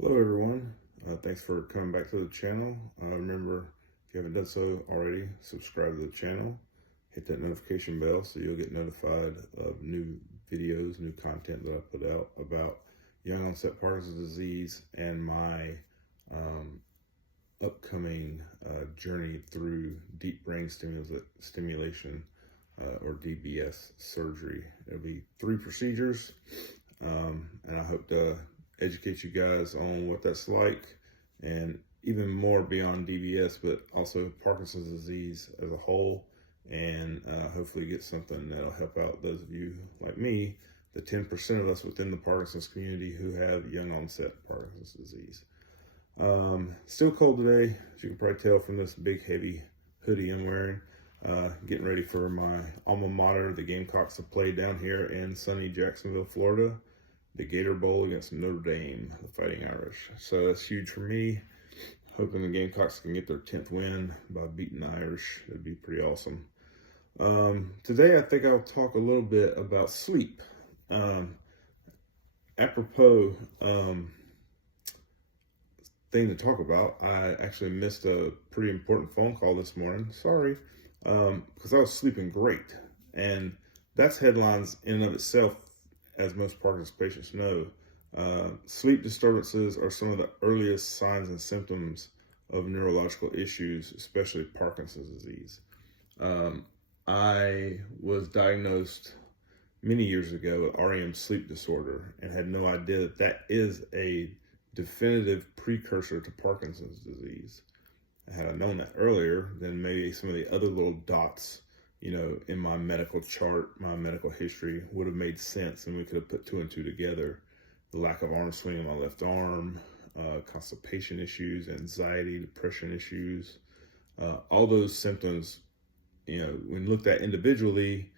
Hello everyone, thanks for coming back to the channel. Remember, if you haven't done so already, subscribe to the channel, hit that notification bell so you'll get notified of new videos, new content that I put out about young onset Parkinson's disease and my um, upcoming journey through deep brain stimulation or DBS surgery. It'll be 3 procedures, and I hope to educate you guys on what that's like, and even more beyond DBS, but also Parkinson's disease as a whole, and hopefully get something that'll help out those of you like me, the 10% of us within the Parkinson's community who have young onset Parkinson's disease. Still cold today, as you can probably tell from this big heavy hoodie I'm wearing. Getting ready for my alma mater, the Gamecocks, to play down here in sunny Jacksonville, Florida, the Gator Bowl against Notre Dame, the Fighting Irish. So that's huge for me. Hoping the Gamecocks can get their 10th win by beating the Irish. It'd be pretty awesome. Today I think I'll talk a little bit about sleep. Apropos thing to talk about, I actually missed a pretty important phone call this morning. Sorry, because I was sleeping great. And that's headlines in and of itself, as most Parkinson's patients know. Sleep disturbances are some of the earliest signs and symptoms of neurological issues, especially Parkinson's disease. I was diagnosed many years ago with REM sleep disorder and had no idea that that is a definitive precursor to Parkinson's disease. Had I known that earlier, then maybe some of the other little dots, in my medical chart, my medical history would have made sense, and we could have put 2 and 2 together. The lack of arm swing in my left arm, constipation issues, anxiety, depression issues, all those symptoms, when looked at individually,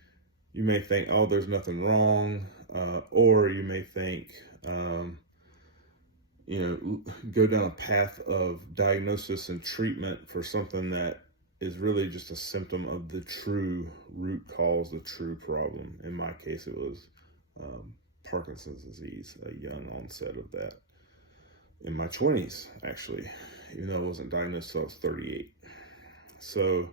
you may think, oh, there's nothing wrong, or you may think, go down a path of diagnosis and treatment for something that is really just a symptom of the true root cause, the true problem. In my case, it was Parkinson's disease, a young onset of that in my 20s, actually, even though I wasn't diagnosed until I was 38. So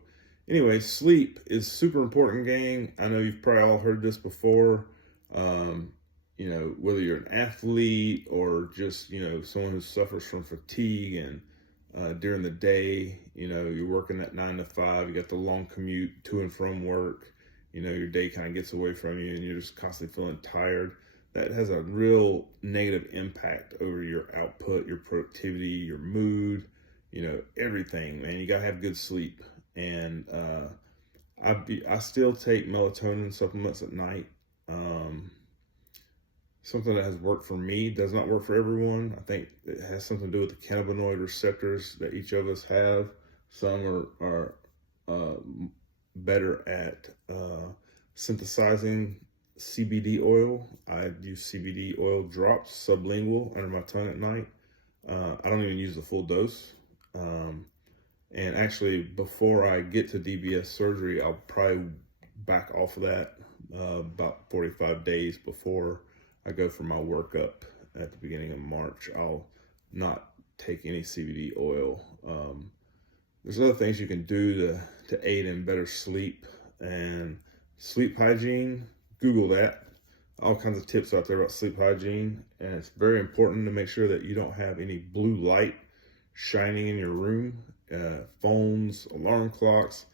anyway, sleep is super important, gang. I know you've probably all heard this before. Whether you're an athlete or just, someone who suffers from fatigue and during the day, you're working at 9 to 5, you got the long commute to and from work, your day kind of gets away from you and you're just constantly feeling tired. That has a real negative impact over your output, your productivity, your mood, everything, man. You got to have good sleep. And I still take melatonin supplements at night. Something that has worked for me does not work for everyone. I think it has something to do with the cannabinoid receptors that each of us have. Some are better at synthesizing CBD oil. I use CBD oil drops sublingual under my tongue at night. I don't even use the full dose. And actually, before I get to DBS surgery, I'll probably back off of that about 45 days before I go for my workup at the beginning of March. I'll not take any CBD oil. There's other things you can do to aid in better sleep and sleep hygiene. Google that. All kinds of tips out there about sleep hygiene. And it's very important to make sure that you don't have any blue light shining in your room. Phones, alarm clocks.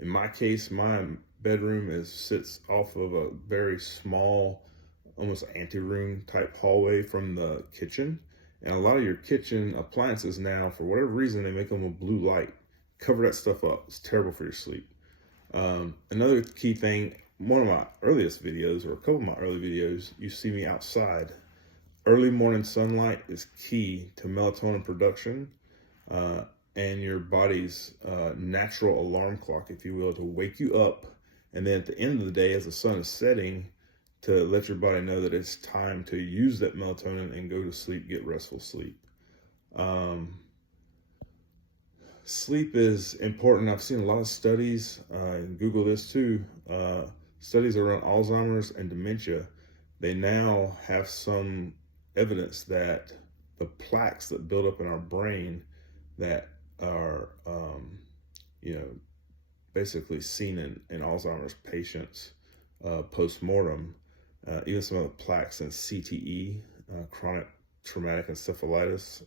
In my case, my bedroom sits off of a very small, almost anteroom type hallway from the kitchen. And a lot of your kitchen appliances now, for whatever reason, they make them with blue light. Cover that stuff up. It's terrible for your sleep. Another key thing, one of my earliest videos, or a couple of my early videos, you see me outside. Early morning sunlight is key to melatonin production and your body's natural alarm clock, if you will, to wake you up. And then at the end of the day, as the sun is setting, to let your body know that it's time to use that melatonin and go to sleep, get restful sleep. Sleep is important. I've seen a lot of studies, and Google this too, studies around Alzheimer's and dementia. They now have some evidence that the plaques that build up in our brain that are, basically seen in Alzheimer's patients post-mortem, even some of the plaques in CTE, chronic traumatic encephalitis,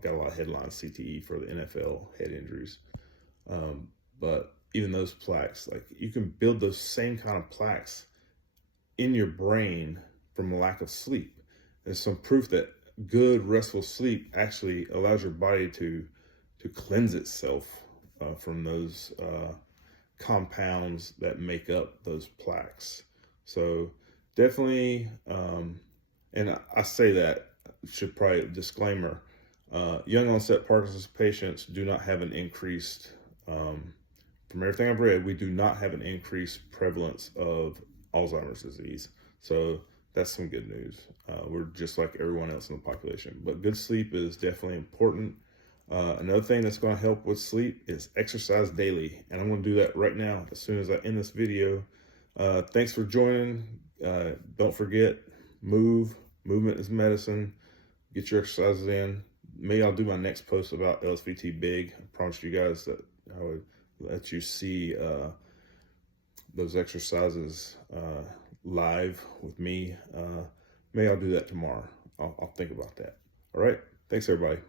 got a lot of headlines, CTE for the NFL head injuries. But even those plaques, like you can build those same kind of plaques in your brain from lack of sleep. There's some proof that good restful sleep actually allows your body to cleanse itself from those compounds that make up those plaques. So definitely, and I say that, should probably disclaimer, young onset Parkinson's patients do not have an increased, from everything I've read, we do not have an increased prevalence of Alzheimer's disease. So that's some good news. We're just like everyone else in the population, but good sleep is definitely important. Another thing that's going to help with sleep is exercise daily. And I'm going to do that right now as soon as I end this video. Thanks for joining. Don't forget, movement is medicine. Get your exercises in. Maybe I'll do my next post about LSVT big. I promised you guys that I would let you see those exercises live with me. Maybe I'll do that tomorrow. I'll think about that. All right. Thanks, everybody.